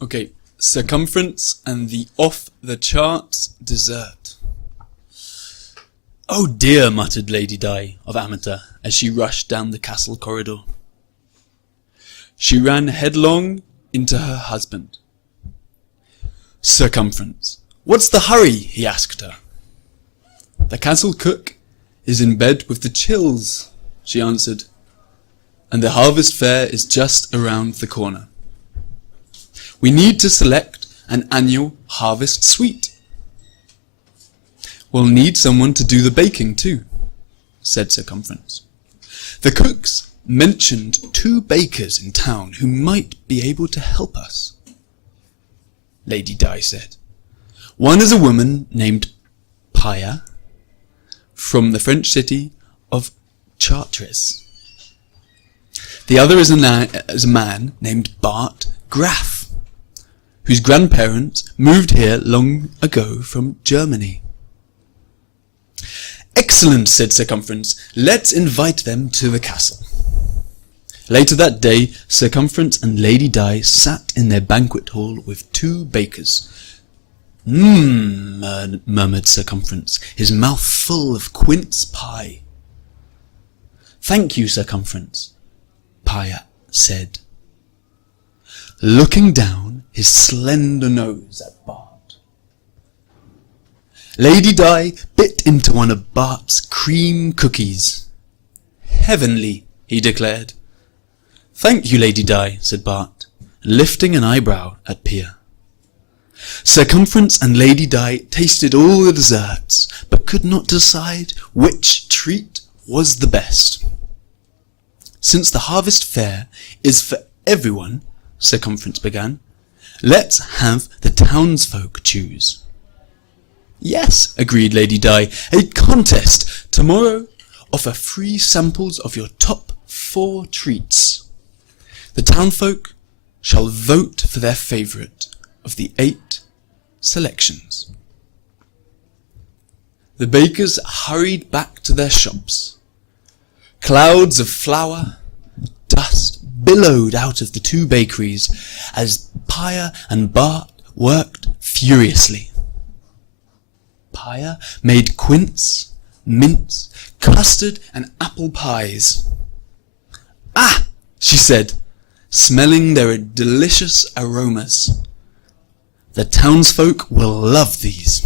Okay, circumference and the off-the-charts dessert. "Oh dear," muttered Lady Di of Amata as she rushed down the castle corridor. She ran headlong into her husband. "Circumference, what's the hurry?" he asked her. "The castle cook is in bed with the chills," she answered, "and the harvest fair is just around the corner. We need to select an annual harvest sweet." "We'll need someone to do the baking too," said Circumference. "The cooks mentioned 2 bakers in town who might be able to help us," Lady Di said. "One is a woman named Paya from the French city of Chartres. The other is a man named Bart Graff, whose grandparents moved here long ago from Germany." "Excellent," said Circumference. "Let's invite them to the castle." Later that day, Circumference and Lady Di sat in their banquet hall with 2 bakers. Murmured Circumference, his mouth full of quince pie. "Thank you, Circumference," Paya said, looking down his slender nose at Bart. Lady Di bit into one of Bart's cream cookies. "Heavenly," he declared. "Thank you, Lady Di," said Bart, lifting an eyebrow at Pia. Circumference and Lady Di tasted all the desserts, but could not decide which treat was the best. "Since the harvest fair is for everyone," Circumference began, "let's have the townsfolk choose." "Yes," agreed Lady Di, "a contest tomorrow. Offer free samples of your top 4 treats. The townfolk shall vote for their favourite of the 8 selections." The bakers hurried back to their shops. Clouds of flour, dust billowed out of the 2 bakeries as Paya and Bart worked furiously. Paya made quince, mince, custard and apple pies. "Ah," she said, smelling their delicious aromas. "The townsfolk will love these."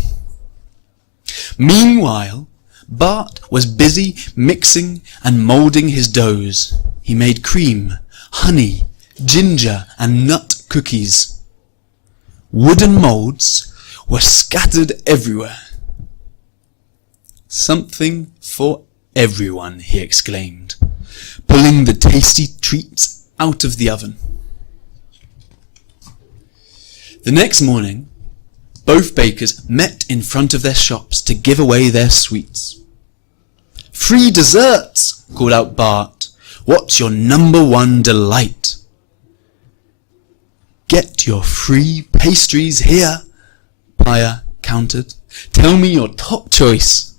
Meanwhile, Bart was busy mixing and moulding his doughs. He made cream, honey, ginger and nut cookies. Wooden moulds were scattered everywhere. "Something for everyone," he exclaimed, pulling the tasty treats out of the oven. The next morning, both bakers met in front of their shops to give away their sweets. "Free desserts," called out Bart. "What's your number 1 delight?" "Get your free pastries here," Paya countered. "Tell me your top choice."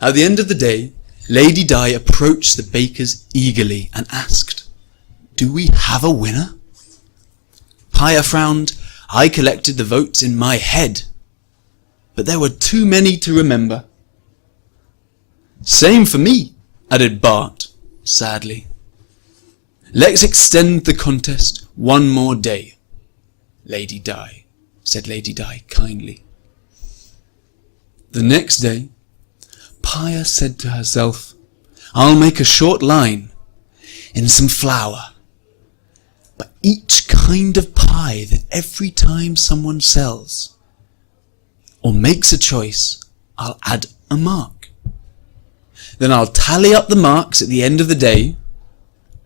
At the end of the day, Lady Di approached the bakers eagerly and asked, "Do we have a winner?" Paya frowned. "I collected the votes in my head, but there were too many to remember." "Same for me," added Bart, sadly. "Let's extend the contest 1 more day, Lady Di," said Lady Di kindly. The next day, Paya said to herself, "I'll make a short line in some flour, but each kind of pie that every time someone sells or makes a choice, I'll add a mark. Then I'll tally up the marks at the end of the day,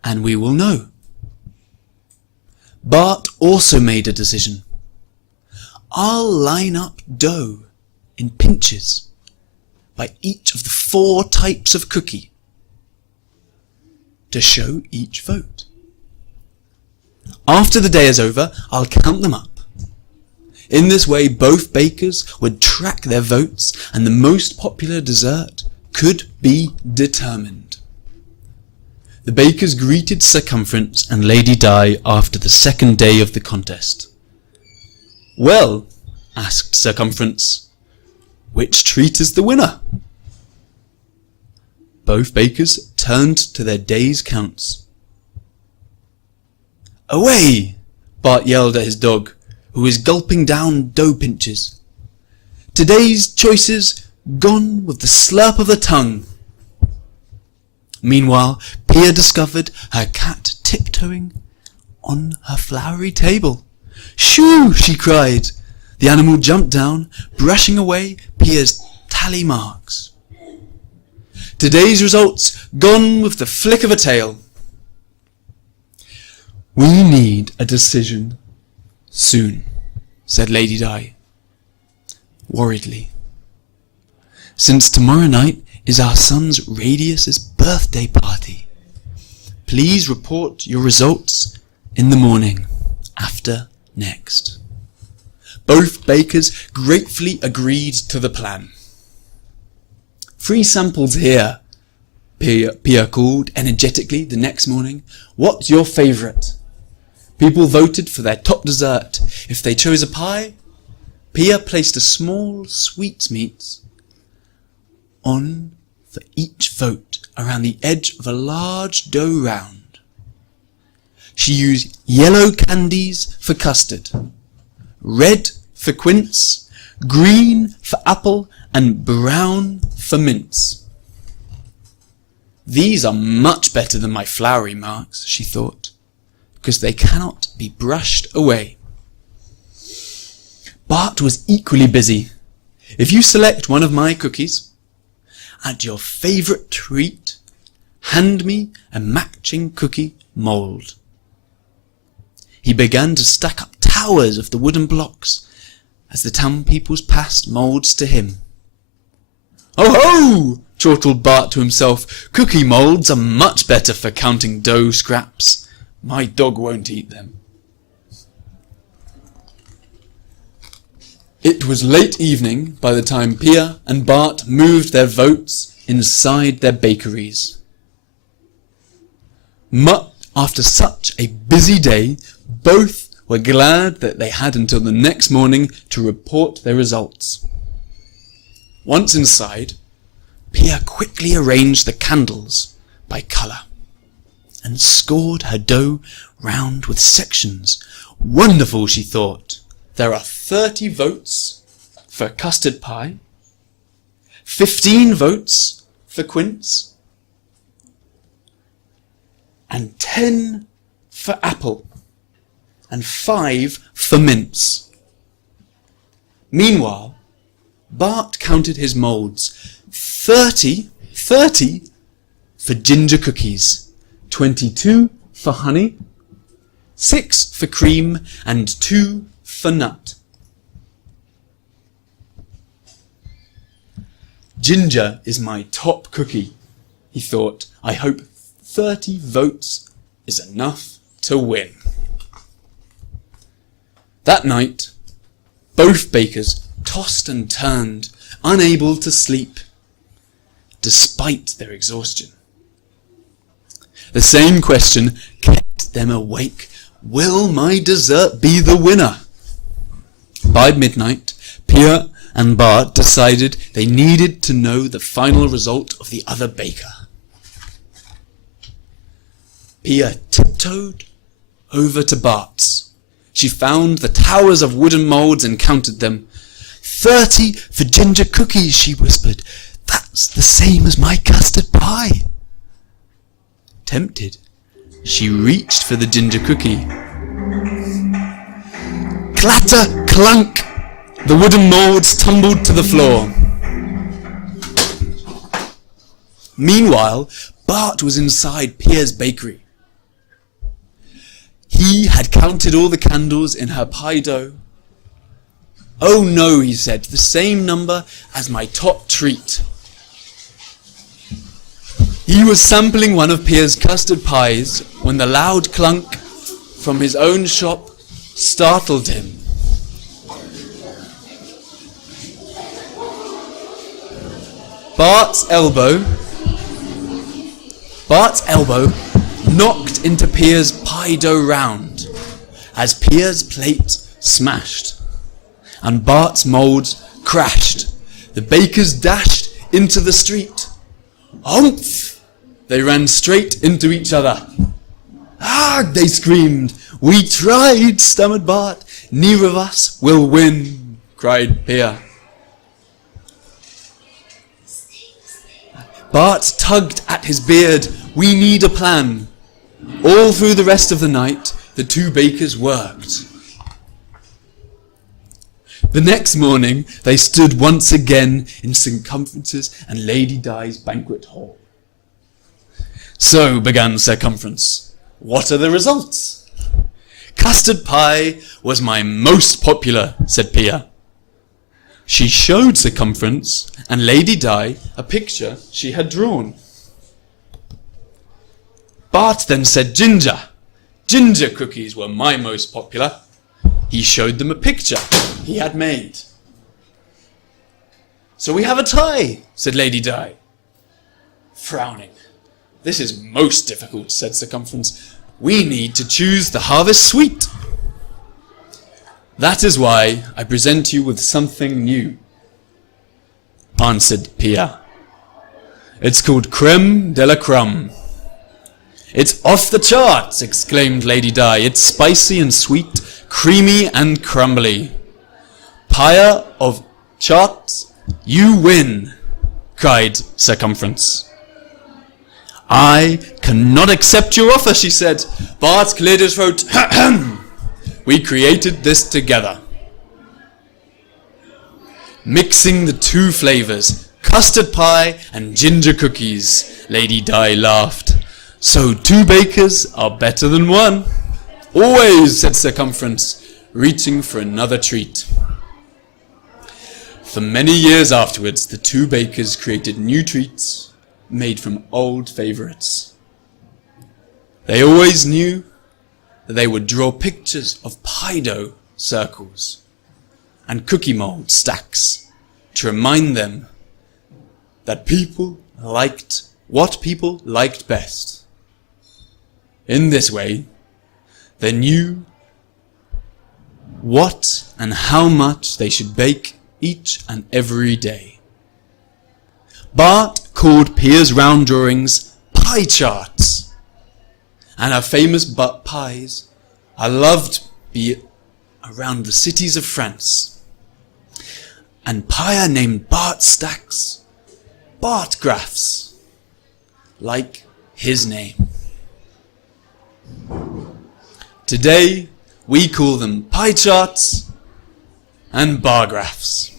and we will know." Bart also made a decision. "I'll line up dough in pinches by each of the 4 types of cookie to show each vote. After the day is over, I'll count them up. In this way, both bakers would track their votes and the most popular dessert could be determined." The bakers greeted Circumference and Lady Di after the second day of the contest. "Well," asked Circumference, "which treat is the winner?" Both bakers turned to their day's counts. "Away!" Bart yelled at his dog, who was gulping down dough pinches. "Today's choices gone with the slurp of the tongue." Meanwhile, Pia discovered her cat tiptoeing on her flowery table. "Shoo!" she cried. The animal jumped down, brushing away Pia's tally marks. "Today's results gone with the flick of a tail." "We need a decision soon," said Lady Di, worriedly. "Since tomorrow night is our son's Radius's birthday party. Please report your results in the morning after next." Both bakers gratefully agreed to the plan. "Free samples here," Pia called energetically the next morning. "What's your favourite?" People voted for their top dessert. If they chose a pie, Pia placed a small sweetmeats on for each vote around the edge of a large dough round. She used yellow candies for custard, red for quince, green for apple, and brown for mince. "These are much better than my flowery marks," she thought, "because they cannot be brushed away." Bart was equally busy. "If you select one of my cookies and your favourite treat, hand me a matching cookie mould." He began to stack up towers of the wooden blocks as the town peoples passed moulds to him. "Ho ho!" chortled Bart to himself. "Cookie moulds are much better for counting dough scraps. My dog won't eat them." It was late evening by the time Pia and Bart moved their votes inside their bakeries. After such a busy day, both were glad that they had until the next morning to report their results. Once inside, Pia quickly arranged the candles by colour and scored her dough round with sections. "Wonderful," she thought. "There are 30 votes for custard pie, 15 votes for quince, and 10 for apple, and 5 for mince." Meanwhile, Bart counted his moulds. 30 for ginger cookies, 22 for honey, 6 for cream, and 2 for nut. "Ginger is my top cookie," he thought. "I hope 30 votes is enough to win." That night, both bakers tossed and turned, unable to sleep, despite their exhaustion. The same question kept them awake. Will my dessert be the winner? By midnight, Pia and Bart decided they needed to know the final result of the other baker. Pia tiptoed over to Bart's. She found the towers of wooden moulds and counted them. 30 for ginger cookies, she whispered. "That's the same as my custard pie." Tempted, she reached for the ginger cookie. Clatter, clunk! The wooden moulds tumbled to the floor. Meanwhile, Bart was inside Pia's bakery. He had counted all the candles in her pie dough. "Oh no," he said, "the same number as my top treat." He was sampling one of Pia's custard pies when the loud clunk from his own shop startled him. Bart's elbow knocked into Pia's pie dough round as Pia's plate smashed and Bart's moulds crashed. The bakers dashed into the street. Humph! They ran straight into each other. Ah! They screamed. We tried, stammered Bart. Neither of us will win, cried Pia. Bart tugged at his beard. We need a plan. All through the rest of the night, the two bakers worked. The next morning, they stood once again in Circumference's and Lady Di's banquet hall. So, began Circumference, what are the results? Custard pie was my most popular, said Pia. She showed Circumference and Lady Di a picture she had drawn. Bart then said ginger. Ginger cookies were my most popular. He showed them a picture he had made. So we have a tie, said Lady Di. Frowning. This is most difficult, said Circumference. We need to choose the harvest sweet. That is why I present you with something new, answered Pia. It's called creme de la crumb. It's off the charts, exclaimed Lady Di. It's spicy and sweet, creamy and crumbly. Pia of charts, you win, cried Circumference. I cannot accept your offer, she said. Bart cleared his throat. We created this together. Mixing the two flavors, custard pie and ginger cookies, Lady Di laughed. So two bakers are better than one. Always, said Circumference, reaching for another treat. For many years afterwards, the two bakers created new treats made from old favorites. They always knew that they would draw pictures of pie dough circles and cookie mold stacks to remind them that people liked what people liked best. In this way, they knew what and how much they should bake each and every day. Bart called Pia's round drawings pie charts, and her famous pies are loved be around the cities of France. And Pia named Bart's stacks Bart graphs, like his name. Today, we call them pie charts and bar graphs.